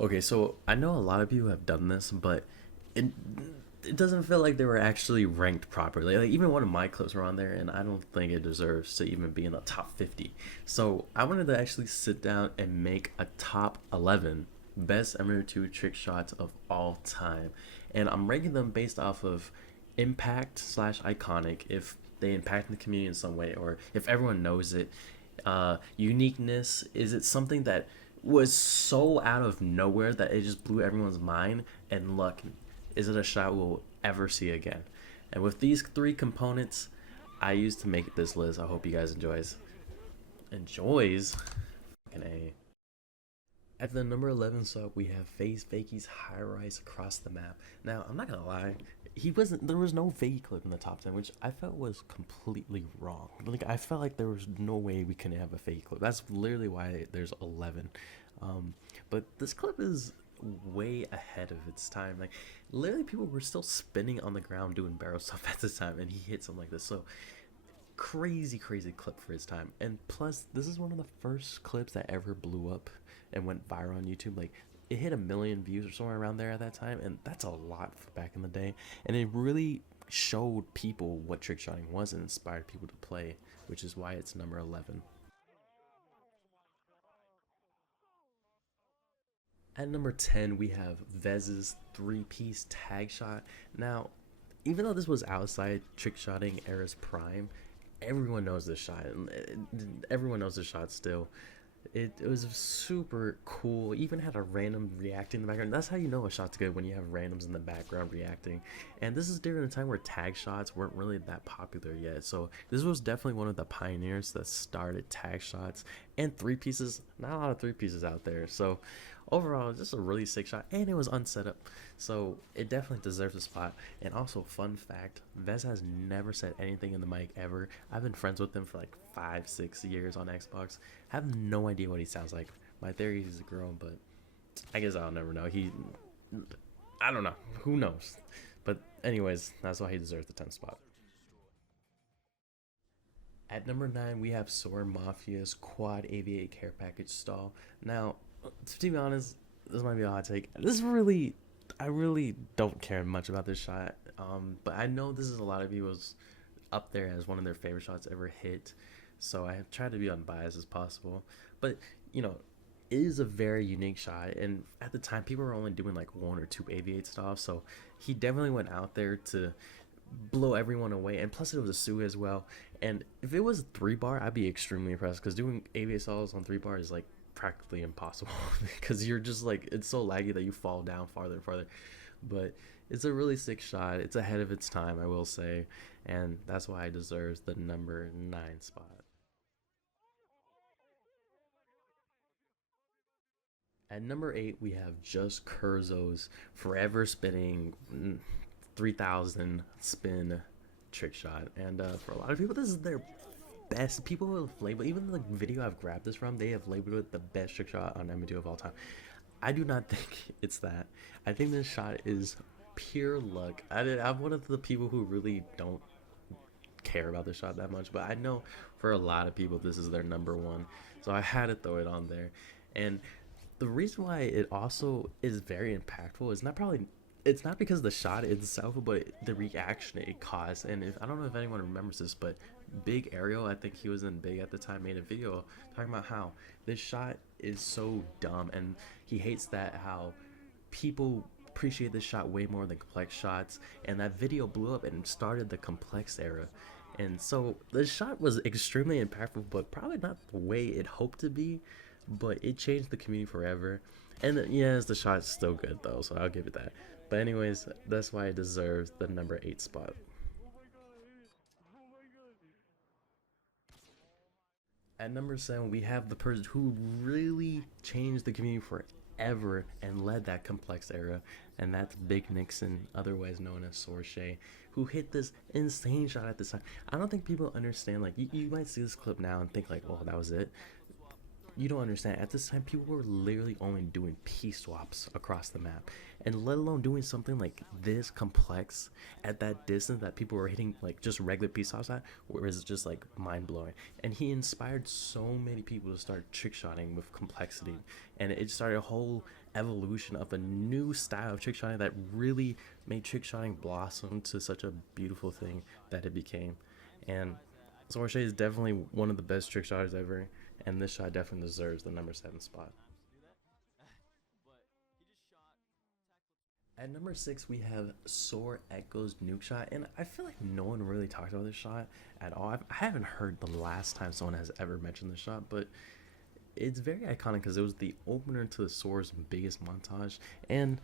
Okay, so I know a lot of people have done this, but it it doesn't feel like they were actually ranked properly. Like even one of my clips were on there, and I don't think it deserves to even be in the top 50. So I wanted to actually sit down and make a top 11 best MW2 trick shots of all time, and I'm ranking them based off of impact slash iconic, if they impact the community in some way, or if everyone knows it. Uniqueness, is it something that was so out of nowhere that it just blew everyone's mind? And luck, is it a shot we'll ever see again? And with these three components I used to make this list, I hope you guys enjoys fucking a. At the number 11 spot, we have FaZe Fakie's High Rise Across the Map. Now, I'm not gonna lie, there was no Fakie clip in the top 10, which I felt was completely wrong. Like, I felt like there was no way we couldn't have a Fakie clip. That's literally why there's 11. Um, but this clip is way ahead of its time. Like, literally, people were still spinning on the ground doing barrel stuff at this time, and he hit something like this. So, crazy clip for his time. And plus, this is one of the first clips that ever blew up and went viral on YouTube. Like, it hit 1 million views or somewhere around there at that time, and that's a lot for back in the day. And it really showed people what trick shotting was and inspired people to play, which is why it's number 11. At number 10, we have Vez's three-piece tag shot. Now, even though this was outside trick shotting era's prime, everyone knows this shot. Everyone knows this shot still. It was super cool. Even had a random reacting in the background. That's how you know a shot's good, when you have randoms in the background reacting. And this is during a time where tag shots weren't really that popular yet. So this was definitely one of the pioneers that started tag shots and three pieces. Not a lot of three pieces out there. So overall, just a really sick shot, and it was unset up. So it definitely deserves a spot. And also, fun fact, Vez has never said anything in the mic ever. I've been friends with him for like 5-6 years on Xbox. I have no idea what he sounds like. My theory is he's a girl, but I guess I'll never know. I don't know. Who knows? But anyways, that's why he deserves the 10th spot. At number 9, we have Sora Mafia's Quad AV8 care package stall. Now, to be honest, this might be a hot take. I really don't care much about this shot. But I know this is a lot of people's up there as one of their favorite shots ever hit. So I have tried to be unbiased as possible. But, you know, it is a very unique shot. And at the time, people were only doing like one or two AV8 stuff. So he definitely went out there to blow everyone away. And plus, it was a Sue as well. And if it was 3 bar, I'd be extremely impressed, because doing AV8 stalls on 3 bar is like practically impossible because you're just like, it's so laggy that you fall down farther and farther. But it's a really sick shot. It's ahead of its time, I will say, and that's why it deserves the number 9 spot. At number 8, we have just Kurzo's forever spinning 3000 spin trick shot. And for a lot of people, this is their best. People have labeled, even the video I've grabbed this from, they have labeled it the best trick shot on MW2 of all time. I do not think it's that. I think this shot is pure luck. I'm one of the people who really don't care about the shot that much, but I know for a lot of people this is their number one, so I had to throw it on there. And the reason why it also is very impactful is it's not because of the shot itself, but the reaction it caused. And I don't know if anyone remembers this, but Big Ariel, I think he was in Big at the time, made a video talking about how this shot is so dumb, and he hates that how people appreciate this shot way more than complex shots. And that video blew up and started the complex era. And so the shot was extremely impactful, but probably not the way it hoped to be. But it changed the community forever. And yes, the shot's still good though, so I'll give it that. But anyways, that's why it deserves the number 8 spot. At number 7, we have the person who really changed the community forever and led that complex era, and that's Big Nixon, otherwise known as Zorsha, who hit this insane shot at this time. I don't think people understand. Like, you might see this clip now and think like, "Oh, that was it." You don't understand. At this time, people were literally only doing piece swaps across the map, and let alone doing something like this complex at that distance that people were hitting like just regular piece swaps at, was just like mind blowing. And he inspired so many people to start trick shotting with complexity, and it started a whole evolution of a new style of trick shotting that really made trick shotting blossom to such a beautiful thing that it became. And Zorsha is definitely one of the best trick shotters ever, and this shot definitely deserves the number 7 spot. At number 6, we have Soar Echo's nuke shot, and I feel like no one really talked about this shot at all. I haven't heard the last time someone has ever mentioned this shot, but it's very iconic because it was the opener to the Soar's biggest montage, and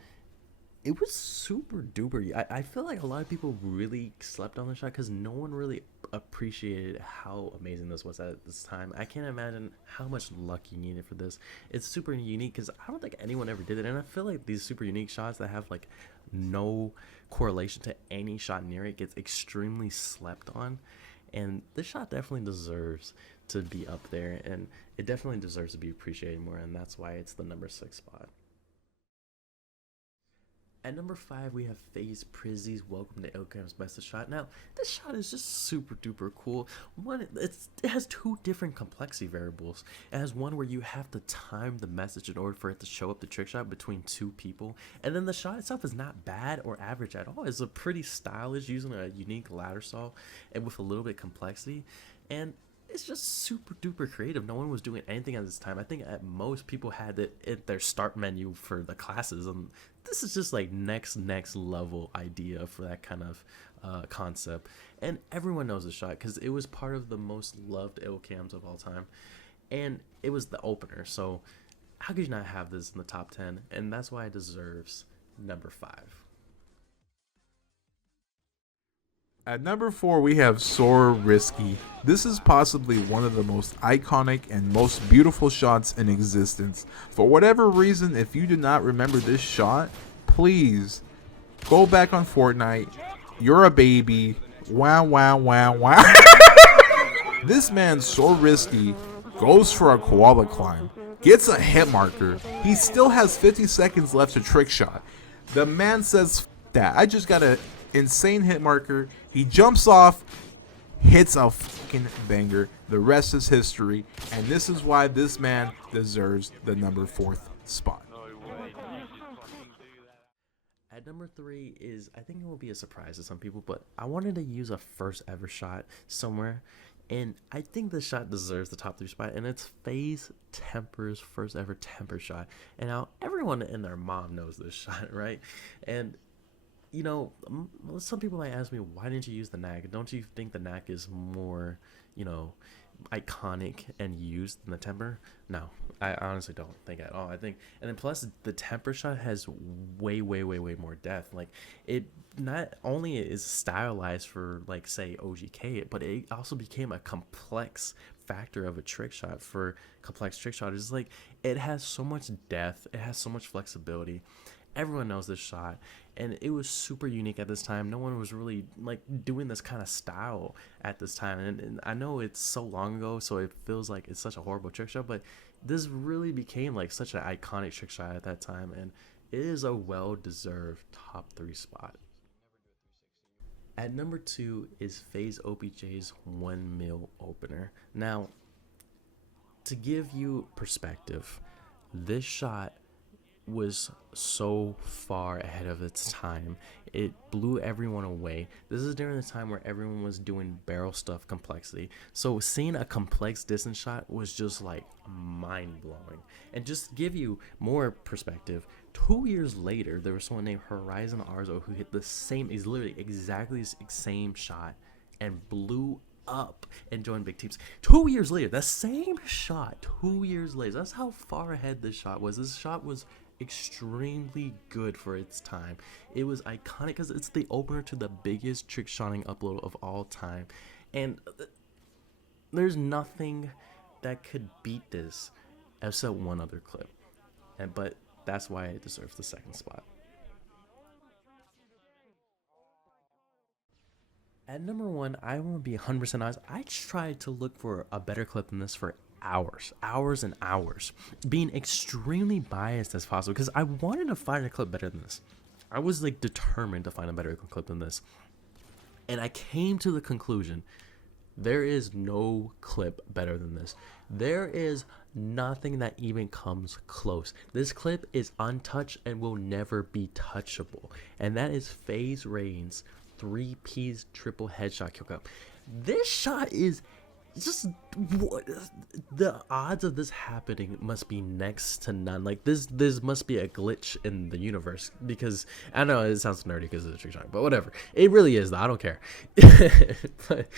it was super duper. I feel like a lot of people really slept on the shot because no one really appreciated how amazing this was at this time. I can't imagine how much luck you needed for this. It's super unique because I don't think anyone ever did it, and I feel like these super unique shots that have like no correlation to any shot near it gets extremely slept on. And this shot definitely deserves to be up there, and it definitely deserves to be appreciated more, and that's why it's the number 6 spot. At number 5, we have FaZe Prizzy's Welcome to Ilkram's Best Shot. Now, this shot is just super duper cool. One, it has 2 different complexity variables. It has one where you have to time the message in order for it to show up the trick shot between 2 people. And then the shot itself is not bad or average at all. It's a pretty stylish, using a unique ladder saw and with a little bit of complexity. And it's just super duper creative. No one was doing anything at this time. I think at most people had it at their start menu for the classes, and this is just like next level idea for that kind of concept. And everyone knows the shot because it was part of the most loved ill cams of all time, and it was the opener. So how could you not have this in the top 10? And that's why it deserves number 5. At number 4, we have Soar Risky. This is possibly one of the most iconic and most beautiful shots in existence. For whatever reason, if you do not remember this shot, please go back on Fortnite. You're a baby. Wow, wow, wow, wow. This man, Soar Risky, goes for a koala climb, gets a hit marker. He still has 50 seconds left to trick shot. The man says, F that. I just got a insane hit marker. He jumps off, hits a fucking banger. The rest is history, and this is why this man deserves the number 4th spot. At number 3 is, I think it will be a surprise to some people, but I wanted to use a first ever shot somewhere, and I think this shot deserves the top 3 spot, and it's FaZe Temper's first ever temper shot. And now everyone and their mom knows this shot, right? And you know, some people might ask me, why didn't you use the knack? Don't you think the knack is more, you know, iconic and used than the temper? No, I honestly don't think at all. I think, and then plus the temper shot has way more depth. Like, it not only is stylized for, like, say OGK, but it also became a complex factor of a trick shot for complex trick shotters. It's like, it has so much depth, it has so much flexibility. Everyone knows this shot, and it was super unique at this time. No one was really like doing this kind of style at this time, and I know it's so long ago, so it feels like it's such a horrible trick shot, but this really became like such an iconic trick shot at that time, and it is a well-deserved top 3 spot. At number 2 is FaZe OPJ's 1 mil opener. Now, to give you perspective, this shot was so far ahead of its time. It blew everyone away. This is during the time where everyone was doing barrel stuff complexity. So seeing a complex distance shot was just like mind-blowing. And just to give you more perspective, 2 years later, there was someone named Horizon Arzo who hit the same, is literally exactly the same shot and blew up and joined big teams. 2 years later, the same shot, 2 years later. That's how far ahead this shot was. This shot was extremely good for its time. It was iconic because it's the opener to the biggest trick shotting upload of all time, and there's nothing that could beat this except one other clip, but that's why it deserves the 2nd spot. At number 1, I want to be 100% honest, I tried to look for a better clip than this for hours and hours, being extremely biased as possible because I wanted to find a clip better than this. I was like determined to find a better clip than this, and I came to the conclusion there is no clip better than this. There is nothing that even comes close. This clip is untouched and will never be touchable. And that is FaZe Rain's 3P's triple headshot kill cup. This shot is just what the odds of this happening must be next to none. Like this must be a glitch in the universe, because I know it sounds nerdy because of the trick shot, but whatever, it really is though. I don't care. But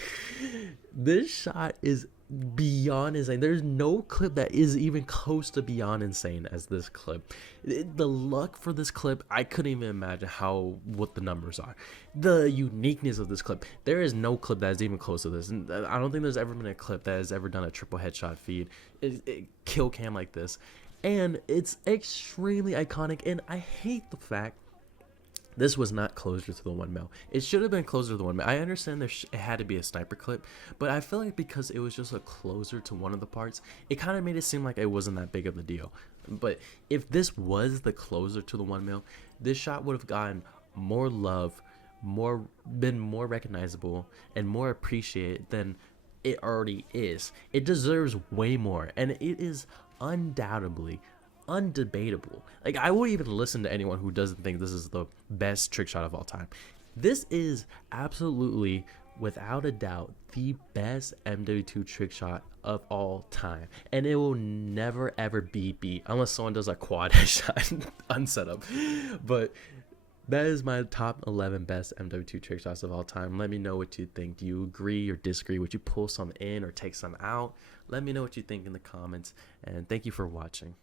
this shot is beyond insane. There's no clip that is even close to beyond insane as this clip. The luck for this clip, I couldn't even imagine what the numbers are. The uniqueness of this clip, there is no clip that is even close to this, and I don't think there's ever been a clip that has ever done a triple headshot feed, kill cam like this. And it's extremely iconic, and I hate the fact this was not closer to the 1 mil. It should have been closer to the 1 mil. I understand it had to be a sniper clip, but I feel like because it was just a closer to one of the parts, it kind of made it seem like it wasn't that big of a deal. But if this was the closer to the 1 mil, this shot would have gotten more love, been more recognizable, and more appreciated than it already is. It deserves way more, and it is undoubtedly undebatable. Like, I won't even listen to anyone who doesn't think this is the best trick shot of all time. This is absolutely, without a doubt, the best MW2 trick shot of all time, and it will never ever be beat unless someone does a quad headshot unset up. But that is my top 11 best MW2 trick shots of all time. Let me know what you think. Do you agree or disagree? Would you pull some in or take some out? Let me know what you think in the comments, and thank you for watching.